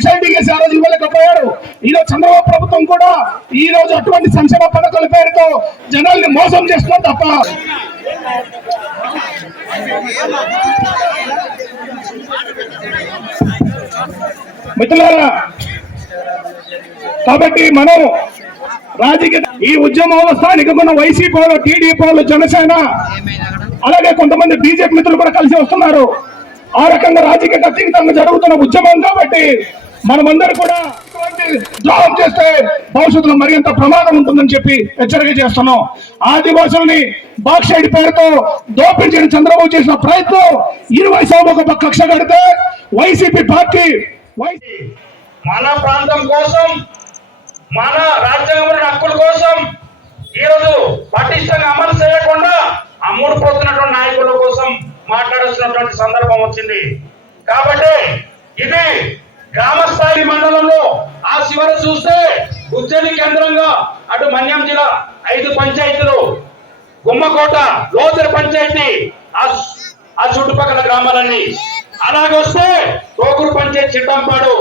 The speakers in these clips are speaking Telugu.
స్పెషాలిటీ కేసు ఆ రోజు ఇవ్వలేకపోయారు. ఈరోజు చంద్రబాబు ప్రభుత్వం కూడా ఈ రోజు అటువంటి సంక్షేమ పథకాల పేరుతో జనాల్ని మోసం చేస్తున్నారు తప్ప మిత్రులారా, కాబట్టి మనం రాజకీయ ఈ ఉద్యమంలో స్థానికంగా ఉన్న వైసీపీ వాళ్ళు, టీడీపీ వాళ్ళు, జనసేన అలాగే కొంతమంది బీజేపీ మిత్రులు కూడా కలిసి వస్తున్నారు. ఆ రకంగా రాజకీయ అతీతంగా జరుగుతున్న ఉద్యమం కాబట్టి మనమందరూ కూడా ద్రోహం చేస్తే భవిష్యత్తులో మరింత ప్రమాదం ఉంటుందని చెప్పి హెచ్చరిక చేస్తున్నాం. ఆదివాసుల్ని బాక్సైడ్ పేరుతో దోపించిన చంద్రబాబు చేసిన ప్రయత్నం 20 సంవత్సరాల కక్ష కడితే వైసీపీ పార్టీ మన ప్రాంతం కోసం, మన రాజ్యాంగం హక్కుల కోసం ఈరోజు పటిష్టంగా అమలు చేయకుండా అమ్ముడుపోతున్నటువంటి నాయకుల కోసం మాట్లాడాల్సినటువంటి సందర్భం వచ్చింది. కాబట్టి ఇది గ్రామ స్థాయి మండలంలో ఆ చివర చూస్తే ఉజ్జయిని కేంద్రంగా అటు మన్యం జిల్లా 5 పంచాయతీలు, గుమ్మకోట, లోతర్ పంచాయతీ, ఆ చుట్టుపక్కల గ్రామాలన్నీ, అలాగే వస్తే తోకూరు పంచాయతీ, చిట్టంపాడు,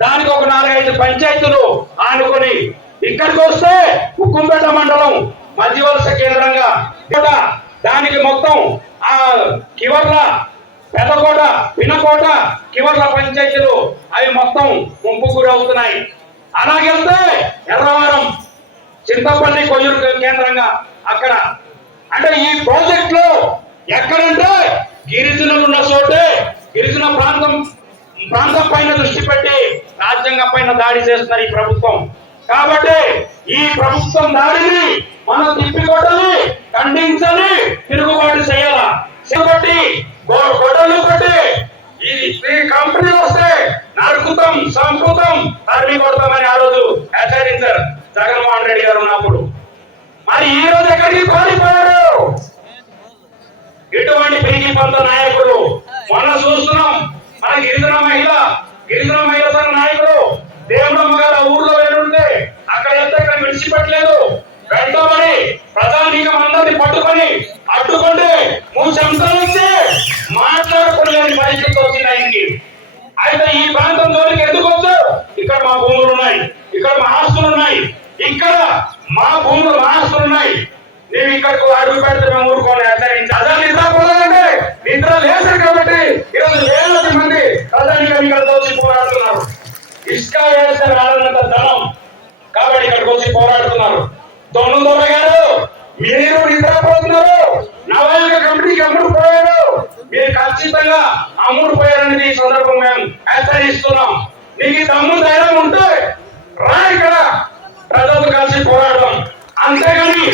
దానికి ఒక 4-5 పంచాయతీలు ఆనుకొని ఇక్కడికి వస్తే ఉక్కుంపేట మండలం మధ్యవలస కేంద్రంగా దానికి మొత్తం ఆ కివర్ల, పెదకోట, పినకోట, కివర్ల పంచాయతీలు అవి మొత్తం ముంపు గురి అవుతున్నాయి. అలాగే వెళ్తే ఎర్రవరం, చింతపల్లి, కొయ్యూరు కేంద్రంగా అక్కడ. అంటే ఈ ప్రాజెక్ట్ లో ఎక్కడంటే గిరిజనులు ఉన్న చోటే గిరిజన ప్రాంతం పైన దృష్టి పెట్టి రాజ్యాంగం పైన దాడి చేస్తున్నారు ఈ ప్రభుత్వం. కాబట్టి ఈ ప్రభుత్వం దాడిని మనం తిప్పికొట్టాలి, ఖండించాలి, తిరుగుబాటు చేయాలా. కాబట్టి గొడవలు కొట్టి ఈ కంపెనీ వస్తే నరుకుతాం, సంపుతాం, తరిమి కొడతామని ఆ రోజు హెచ్చరించారు జగన్మోహన్ రెడ్డి గారు ఉన్నప్పుడు. మరి ఈ రోజు ఎక్కడికి పారిపోయారు ఇటువంటి పిరికి పంత నాయకులు? మనం చూస్తున్నాం, మన గిరిజన మహిళ సంఘ నాయకుడు దేవుడమ్మ గారు ఊర్లో వేరుంటే అక్కడ ఎంత ఇక్కడ విడిచిపెట్టలేదు. వెంటబడి ప్రజానీకం అందరినీ పట్టుకొని అడ్డుకుంటే 3 సంవత్సరాల నుంచి మాట్లాడుకోలేని పరిస్థితి వచ్చింది ఆయనకి. అయితే ఈ ప్రాంతం జోలికి ఎందుకు వచ్చారు? ఇక్కడ మా భూములు ఉన్నాయి, ఇక్కడ మా ఆస్తులు ఉన్నాయి, ఇక్కడ మా భూములు, మా ఆస్తులు ఉన్నాయి, నేను ఇక్కడికి అడుగు పెడితే మేము ఊరుకోని హెచ్చరించి అసలు నిద్రపోలేదంటే నిద్ర లేసారు. కాబట్టి ఈరోజు 1,000 మంది ప్రజానీకం ఇక్కడికి వచ్చి పోరాడుతున్నారు. ఇసుక వేస్తే రాలన్నంత ధనం కాబట్టి ఇక్కడికి వచ్చి పోరాడుతున్నారు. దొంగ గారు మీరు నిద్రపోతున్నారు, నవయుగ కంపెనీకి అమ్ముడు పోయారు, మీరు ఖచ్చితంగా అమ్ముడు పోయారనేది ఈ సందర్భం మేము హెచ్చరిస్తున్నాం. నీకు దమ్ము ధైర్యం ఉంటే రా, ఇక్కడ ప్రజలతో కలిసి పోరాడదాం. అంతేగాని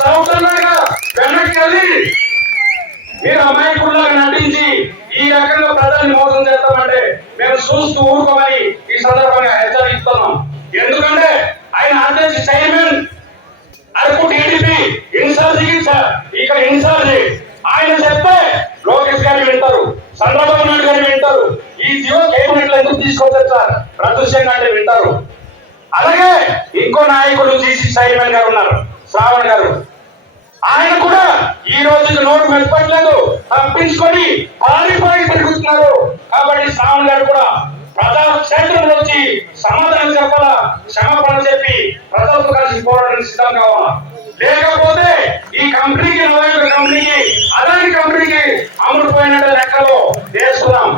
సౌకర్యంగా వెనక్కి వెళ్ళి మీరు అమాయకుల్లాగా నటించి ఈ రకంగా ప్రజల్ని మోసం చేస్తామంటే మేము చూస్తూ ఊరుకోమని ఈ సందర్భంగా హెచ్చరిస్తున్నాం. ఎందుకంటే ఆయన ఆర్టీసీ చైర్మన్, అరకు టీడీపీ ఇన్ఛార్జికి ఇక్కడ ఇన్ఛార్జి, ఆయన చెప్తే లోకేష్ గారు వింటారు, చంద్రబాబు నాయుడు గారు వింటారు, ఈ జియో కేబినెట్ ఎందుకు తీసుకొచ్చారు సార్ ప్రదర్శన అంటే వింటారు. అలాగే ఇంకో నాయకుడు జీసీ చైర్మన్ గారు ఉన్నారు, శ్రావణ్ గారు, ఆయన కూడా ఈ రోజుకి నోరు మెప్పట్లేదు, తప్పించుకొని పారిపోయి తిరుగుతున్నారు. కాబట్టి శ్రావణ్ గారు కూడా ప్రజా క్షేత్రంలో వచ్చి సమాధానం చెప్పాలా, క్షమాపణ చెప్పి ప్రజలతో కలిసి పోరాటానికి సిద్ధం కావాలా. లేకపోతే ఈ కంపెనీకి, నవయుగ కంపెనీకి, అలాంటి కంపెనీకి అమ్ముడుపోయినట్టు లెక్కలో వేస్తున్నాం.